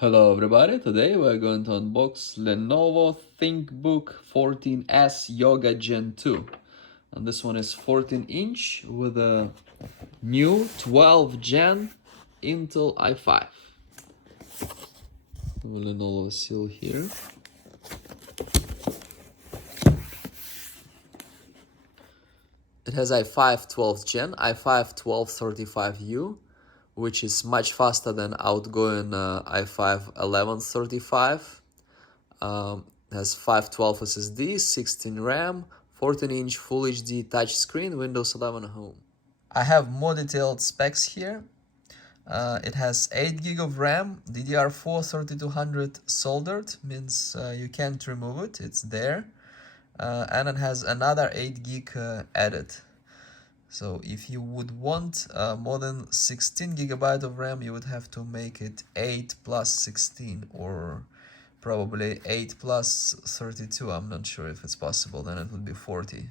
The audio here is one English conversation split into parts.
Hello everybody, today we're going to unbox Lenovo Thinkbook 14S Yoga Gen 2. And this one is 14-inch with a new 12 Gen Intel i5. Lenovo seal here. It has i5 12th Gen, i5 1235U, which is much faster than outgoing i5 1135. Has 512 SSD, 16 RAM, 14-inch Full HD touchscreen, Windows 11 Home. I have more detailed specs here. It has 8 GB of RAM, DDR4 3200 soldered, means you can't remove it, it's there. And it has another 8 GB added. So if you would want more than 16 GB of RAM, you would have to make it 8 plus 16 or probably 8 plus 32. I'm not sure if it's possible, then it would be 40.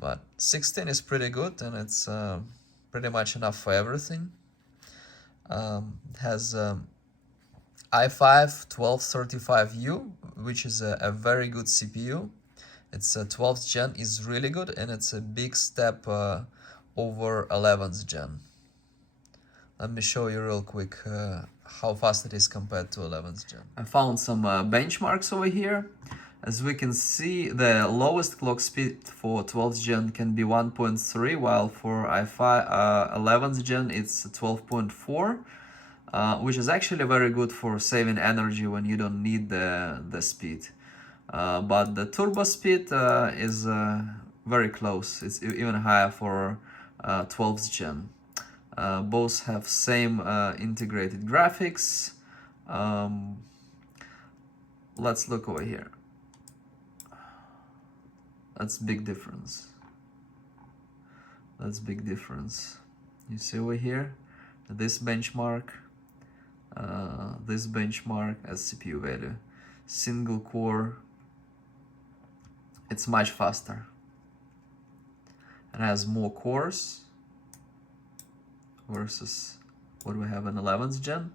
But 16 is pretty good, and it's pretty much enough for everything. It has i5 1235U, which is a very good CPU. Its 12th gen is really good, and it's a big step over 11th gen. Let me show you real quick how fast it is compared to 11th gen. I found some benchmarks over here. As we can see, the lowest clock speed for 12th gen can be 1.3, while for i5 11th gen it's 12.4, which is actually very good for saving energy when you don't need the speed. But the turbo speed is very close. It's even higher for 12th gen. Both have same integrated graphics. Let's look over here. That's big difference. That's big difference. You see over here, this benchmark as CPU value. Single core, it's much faster. It has more cores versus what we have in 11th gen.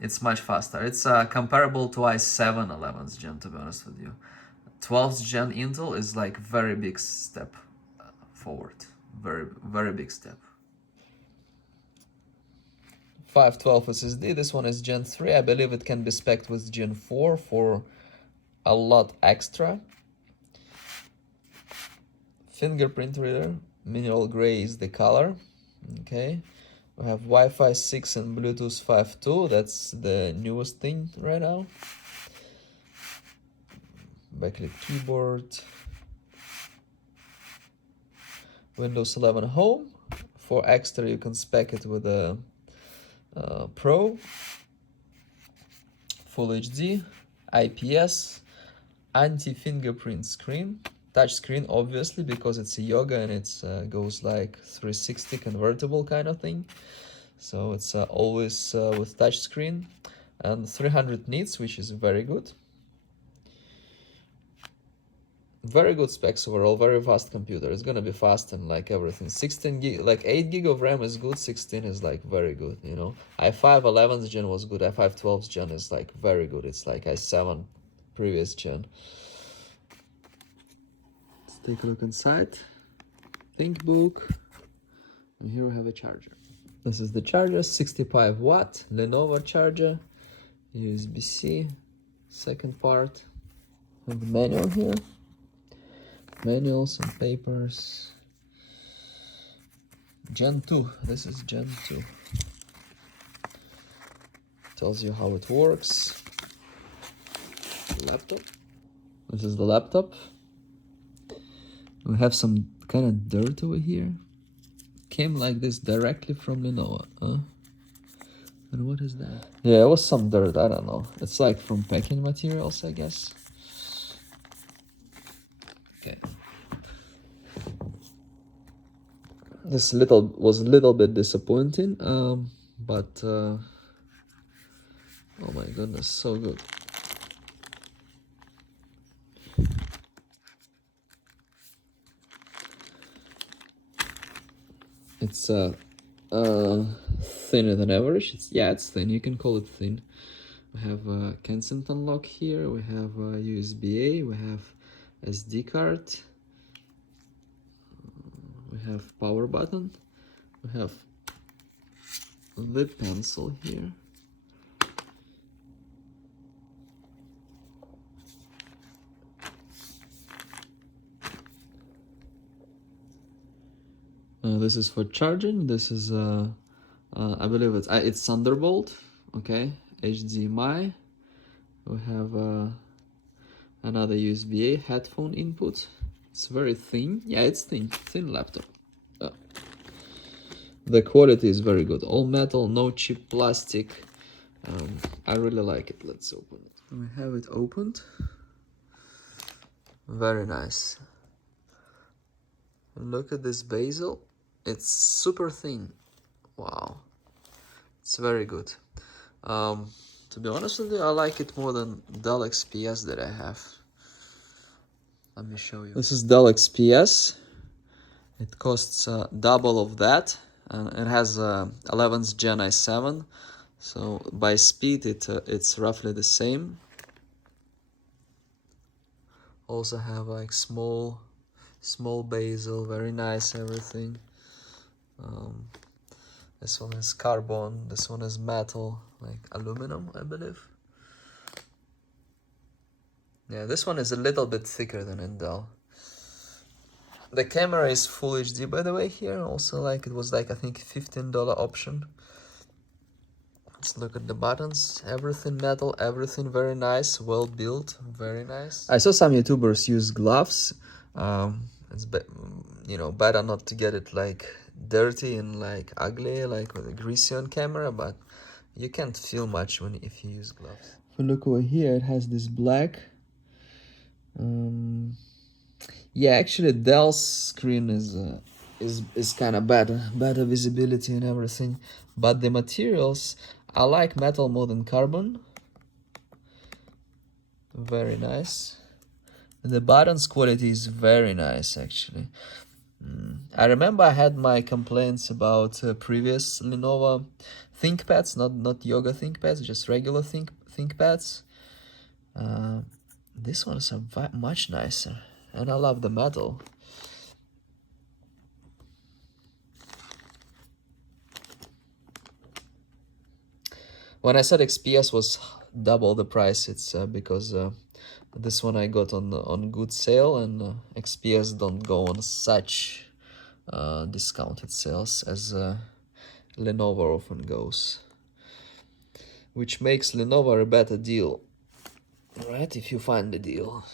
It's much faster. It's comparable to i7 11th gen, to be honest with you. 12th gen Intel is like very big step forward. Very big step. 512 SSD. This one is Gen 3. I believe it can be spec'd with Gen 4 for a lot extra. Fingerprint reader. Mineral gray is the color. Okay. We have Wi-Fi 6 and Bluetooth 5.2. That's the newest thing right now. Backlit keyboard. Windows 11 Home. For extra, you can spec it with a Pro. Full HD, IPS, anti-fingerprint screen. Touch screen, obviously, because it's a yoga and it goes like 360 convertible kind of thing. So it's always with touch screen, and 300 nits, which is very good. Very good specs overall, very fast computer. It's gonna be fast and like everything. 16 gig, like 8 gig of RAM is good, 16 is like very good, you know. i5 11th gen was good, i5 12th gen is like very good. It's like i7 previous gen. Let's take a look inside. Thinkbook. And here we have a charger. This is the charger, 65 watt Lenovo charger, USB-C. Second part. And the manual here. Manuals and papers. Gen 2. This is Gen 2. Tells you how it works. Laptop. This is the laptop. We have some kind of dirt over here. Came like this directly from Lenovo. And what is that? Yeah, it was some dirt. I don't know. It's like from packing materials, I guess. Okay. This was a little bit disappointing, but oh my goodness, so good. It's thinner than average. It's thin. You can call it thin. We have a Kensington lock here. We have a USB-A. We have SD card. We have power button. We have the pencil here. This is for charging. This is I believe it's Thunderbolt. Okay, HDMI. We have another USB-A headphone input. It's very thin. Yeah, it's thin laptop. The quality is very good. All metal, no cheap plastic. I really like it. Let's open it. We have it opened. Very nice. Look at this bezel. It's super thin. Wow. It's very good. To be honest with you, I like it more than Dell XPS that I have. Let me show you. This is Dell XPS. It costs double of that. And it has 11th Gen i7. So by speed, it's roughly the same. Also have like small bezel, very nice everything. This one is carbon, this one is metal, like aluminum, I believe. Yeah, this one is a little bit thicker than in Dell. The camera is full HD, by the way, here. Also, like, it was like, I think, $15 option. Let's look at the buttons. Everything metal, everything very nice, well built, very nice. I saw some YouTubers use gloves. It's better not to get it like dirty and like ugly, like with a greasy on camera, but you can't feel much if you use gloves. If you look over here, it has this black. Yeah, actually Dell's screen is kind of better visibility and everything, but the materials, I like metal more than carbon. Very nice. The buttons quality is very nice, actually. I remember I had my complaints about previous Lenovo ThinkPads, not yoga ThinkPads, just regular ThinkPads. This one is much nicer, and I love the metal. When I said XPS was double the price, it's because this one I got on good sale, and XPS don't go on such discounted sales as Lenovo often goes, which makes Lenovo a better deal, right? If you find the deal.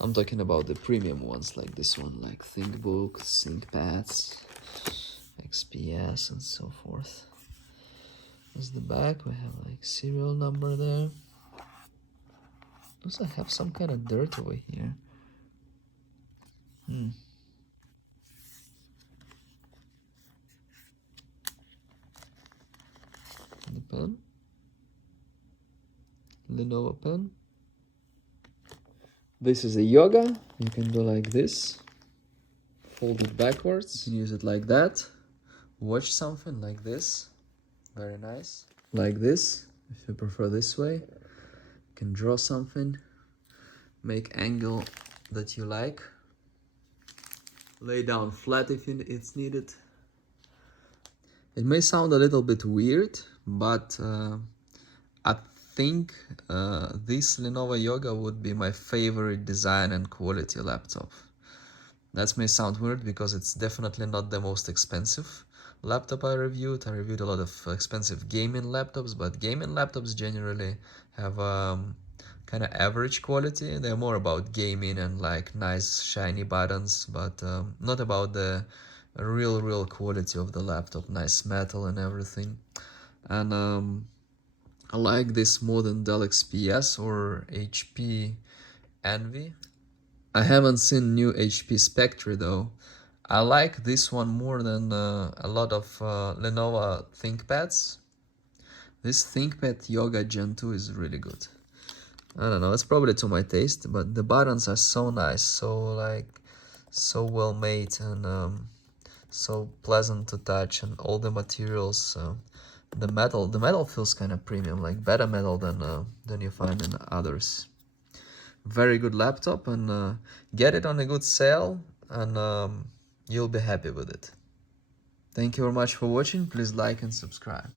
I'm talking about the premium ones like this one, like Thinkbook, ThinkPads, XPS, and so forth. There's the back. We have like serial number there. Also have some kind of dirt over here. The pen. Lenovo pen. This is a yoga. You can do like this. Fold it backwards. You can use it like that. Watch something like this. Very nice. Like this, if you prefer this way. You can draw something. Make angle that you like. Lay down flat if it's needed. It may sound a little bit weird, but I think this Lenovo Yoga would be my favorite design and quality laptop. That may sound weird because it's definitely not the most expensive laptop I reviewed. I reviewed a lot of expensive gaming laptops, but gaming laptops generally have kind of average quality. They're more about gaming and like nice shiny buttons, but not about the real quality of the laptop, nice metal and everything. And I like this more than Dell XPS or HP Envy. I haven't seen new HP Spectre though. I like this one more than a lot of Lenovo ThinkPads. This ThinkPad Yoga Gen 2 is really good. I don't know, it's probably to my taste, but the buttons are so nice, so well made, and So pleasant to touch, and all the materials, the metal feels kind of premium, like better metal than you find in others. Very good laptop, and get it on a good sale, and you'll be happy with it. Thank you very much for watching. Please like and subscribe.